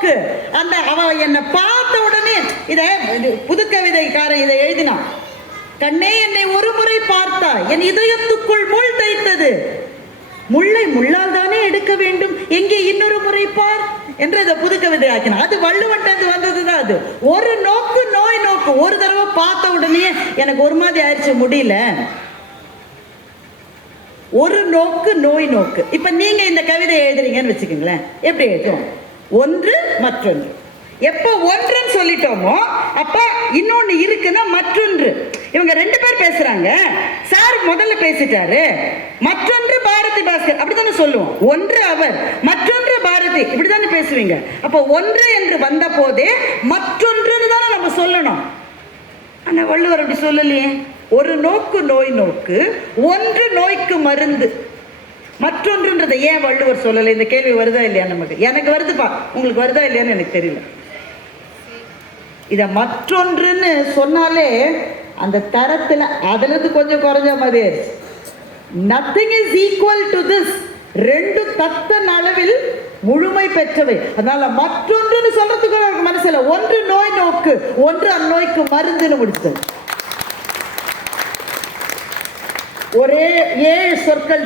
நோக்கு. அந்த அவ என்னை பார்த்த உடனே இதை புதுக்கவிதைக்காரன் இதை எழுதினான். கண்ணே என்னை ஒரு முறை பார்த்தா என் இதயத்துக்குள் முள் தைத்தது, முள்ளை முள்ளால் தானே எடுக்க வேண்டும், எங்கே இன்னொரு முறை பார் என்று அதை புதுக்கவிதை ஆக்கினான். அது வள்ளுவன்ட்டு வந்ததுதான். அது ஒரு நோக்கு நோய் நோக்கு. ஒரு தடவை பார்த்த உடனே எனக்கு ஒரு மாதிரி ஆயிடுச்சு, முடியல. ஒரு நோக்கு நோய் நோக்கு. இப்ப நீங்க இந்த கவிதை எழுதுறீங்கன்னு வச்சுக்கோங்களேன், எப்படி எழுதும்? ஒன்று மற்றொன்று. எப்ப ஒன்றுன்னு சொல்லிட்டோமோ அப்ப இன்னொன்னு இருக்குன்னா மற்றொன்று. இவங்க ரெண்டு பேர் பேசுறாங்க, சார் முதல்ல பேசிட்டாரு, மற்றொன்று பாரதி பாஸ்கர் அப்படித்தானே சொல்லுவோம். ஒன்று அவர், மற்றொன்று பாரதி, இப்படித்தானே பேசுவீங்க. அப்ப ஒன்று என்று வந்த போதே மற்றொன்றுன்னு தானே நம்ம சொல்லணும். ஆனா வள்ளுவர் அப்படி சொல்லலையே. ஒரு நோக்கு நோய் நோக்கு, ஒன்று நோய்க்கு மருந்து. மற்றொன்றுன்றதை ஏன் வள்ளுவர் சொல்லலை? இந்த கேள்வி வருதா இல்லையா நமக்கு? எனக்கு வருதுப்பா, உங்களுக்கு வருதா இல்லையான்னு எனக்கு தெரியல. இத மற்றொன்றுன்னு சொன்னாலே அந்த தரத்துல அதுல இருந்து கொஞ்சம் குறைஞ்ச மாதிரி. Nothing is equal to this. ரெண்டு தத்தன் அளவில் முழுமை பெற்றவை. அதனால மற்றொன்றுன்னு சொல்றதுக்கு மனசுல ஒன்று நோய் நோக்கு, ஒன்று அந்நோய்க்கு மருந்துன்னு முடிச்சது. ஒரே 7 சொற்கள்.